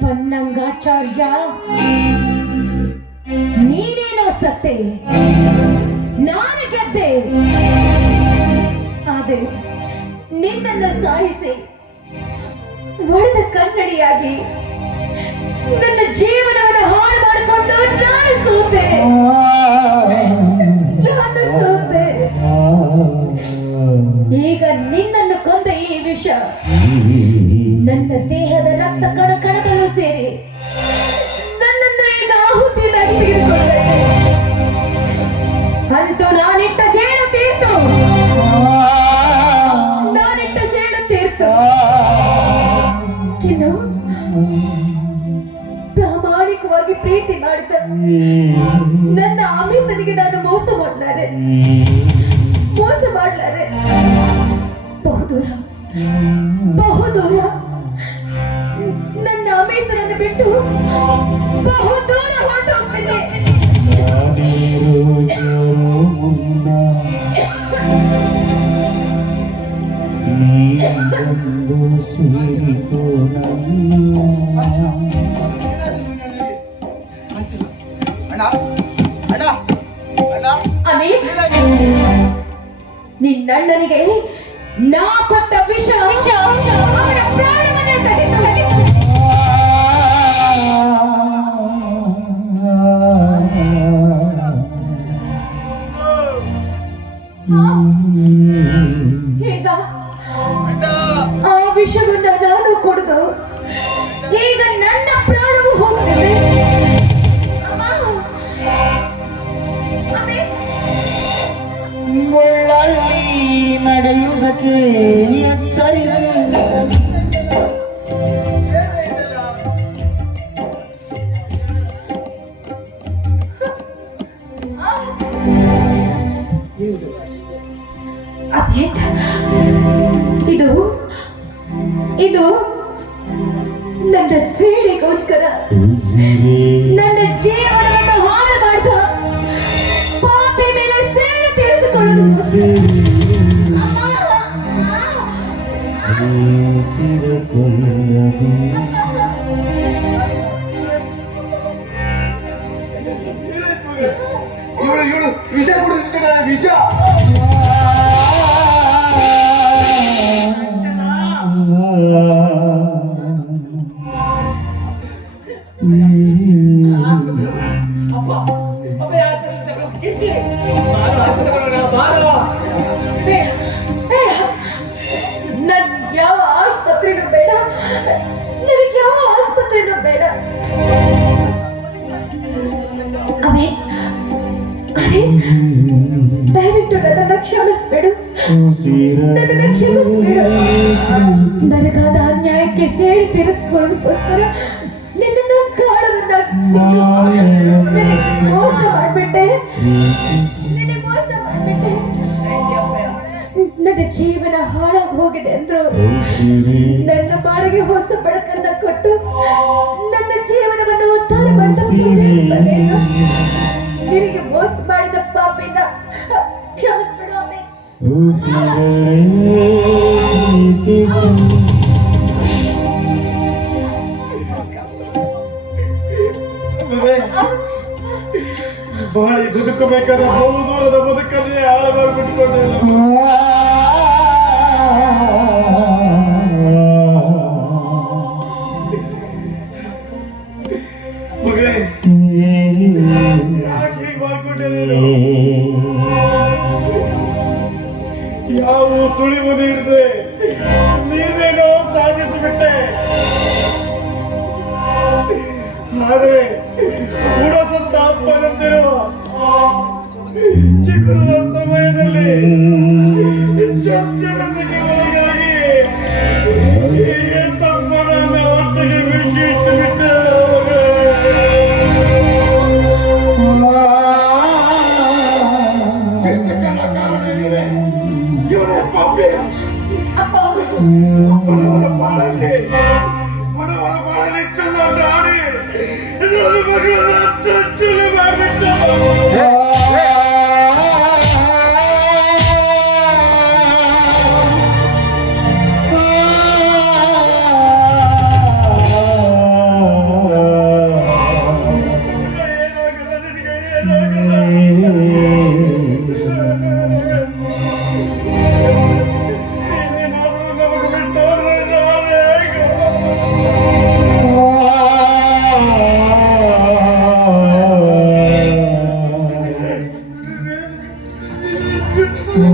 ಪನ್ನಂಗಾಚಾರ್ಯ ನೀನೇನೋ ಸತ್ತೆ ನಾನು ಗೆದ್ದೆ. ಆದರೆ ನಿನ್ನನ್ನು ಸಾಯಿಸಿ ಒಡೆದ ಕನ್ನಡಿಯಾಗಿ ನನ್ನ ಜೀವನವನ್ನು ಹಾಳು ಮಾಡಿಕೊಂಡು ನಾನು ಸೋತೆ. ಪ್ರಾಮಾಣಿಕವಾಗಿ ಪ್ರೀತಿ ಮಾಡಿದ ನನ್ನ ಅಮಿತನಿಗೆ ನಾನು ಮೋಸ ಮಾಡಲಾರೆ. ನಿನ್ನಣ್ಣನಿಗೆ ನಾ ಕೊಟ್ಟ ವಿಷ ವಿಷ. ಇದು ಇದು ನನ್ನ ಸೇಡಿಗೋಸ್ಕರ ನನ್ನ ಜೀವನವನ್ನು ಹಾಳು ಮಾಡ್ದ ಪಾಪಿ ಮೇಲೆ ಸೇಡು ತೀರಿಸಿಕೊಳ್ಳೋದು ವಿಷ. ನನ್ ಯಾವ ಆಸ್ಪತ್ರೆನೂ ಬೇಡ ನನಗೆ ಯಾವ ಆಸ್ಪತ್ರೆನೂ ಬೇಡ ಅಮಿತ್ ಅಮಿತ್ ದಯವಿಟ್ಟು ನನ್ನನ್ನು ಕ್ಷಮಿಸ್ಬೇಡು ನನ್ನನ್ನು ಕ್ಷಮಿಸ್ಬೇಡು ನನಗಾದ ಅನ್ಯಾಯಕ್ಕೆ ಸೇರಿ ತೀರಿಸ್ಕೊಳ್ಳೋದಕ್ಕೋಸ್ಕರ ನಿನ್ನ ನಿನ್ನೆ ಜೀವನ ಹಾಳಾಗಿ ಹೋಗಿದೆ ಅಂದ್ರು ನನ್ನ ಬಾಳಿಗೆ ಹೊಸ ಬೆಳಕನ್ನ ಕೊಟ್ಟು ನನ್ನ ಜೀವನವನ್ನು ಉದ್ಧಾರ ನಿನಗೆ ಮೋಸ ಮಾಡಿದ ಪಾಪಿನ, ಕ್ಷಮಿಸ್ಬಿಡು ಬದುಕಬೇಕಾದ್ರೆ ಬಹು ದೂರದ ಬದುಕಲ್ಲಿ ಆಳವಾಗಿ ಬಿಟ್ಕೊಂಡೆ ಸುಳಿವು ಸಾಧಿಸಿಬಿಟ್ಟೆ. ಆದರೆ ಉಡಸಂತ ಅಪ್ಪನಂತಿರುವ ಚಿಗುರುವ ಸಮಯದಲ್ಲಿ ಚಂಚಲತೆಗೆ ಒಳಗಾಗಿ ಈ ತಪ್ಪನನ್ನ ಒಟ್ಟಿಗೆ ಬಿಟ್ಟಿಟ್ಟು ಬಿಟ್ಟೆ ಕಾರಣ ಏನಿದೆ ಇವನೇ ಪಾಪಿ ಅಪ್ಪ ಬಡವರ ಬಾಳಲ್ಲಿ ಬಡವರ ಬಾಳಲ್ಲಿ ಚೆಲ್ಲಾಟ ಆಡಿ ನನ್ನ ಮಗಳನ್ನ ಚಚ್ಚಲು ಮಾಡಿಬಿಟ್ಟ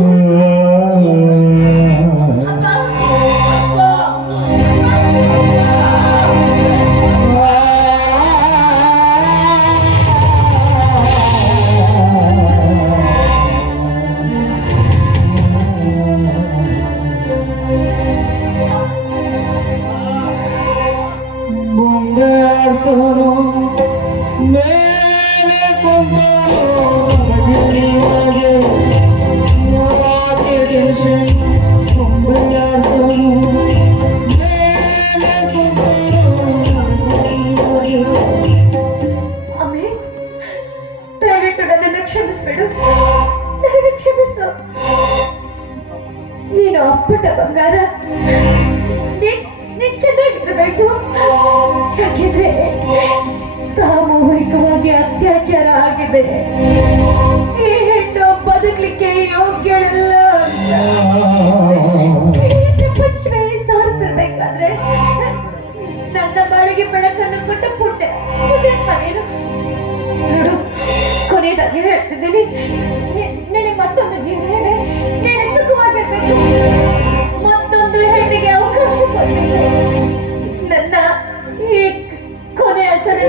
Oh. ಕ್ಷಮಿಸು. ನೀನು ಅಪ್ಪಟ ಬಂಗಾರ. ನೀನ್ ಚೆನ್ನಾಗಿರ್ಬೇಕು. ಯಾಕೆಂದ್ರೆ ಸಾಮೂಹಿಕವಾಗಿ ಅತ್ಯಾಚಾರ ಆಗಿದೆ. ಈ ಹೆಣ್ಣು ಬದುಕಲಿಕ್ಕೆ ಯೋಗ್ಯಳಲ್ಲ. ಸಾರ್ತಿರ್ಬೇಕಾದ್ರೆ ನನ್ನ ಬಾಳಿಗೆ ಬೆಳಕನ್ನು ಕೊಟ್ಟ ಪುಟ್ಟೆ ಪುಣ್ಯಾತ್ಮ ನೀನು ನೋಡು ಕೊನೆಯದಾಗಿ ಹೇಳ್ತಿದ್ದೀನಿ ನಿನಗೆ ಮತ್ತೊಂದು ಜೀವನ ಇದೆ ನೀನು ಸುಖವಾಗಿರ್ಬೇಕು. ಮತ್ತೊಂದು ಹೆಣ್ಣಿಗೆ ಅವಕಾಶ ಕೊಡಬೇಕು. ನನ್ನ ಈ ಕೊನೆಯ ಸರಿ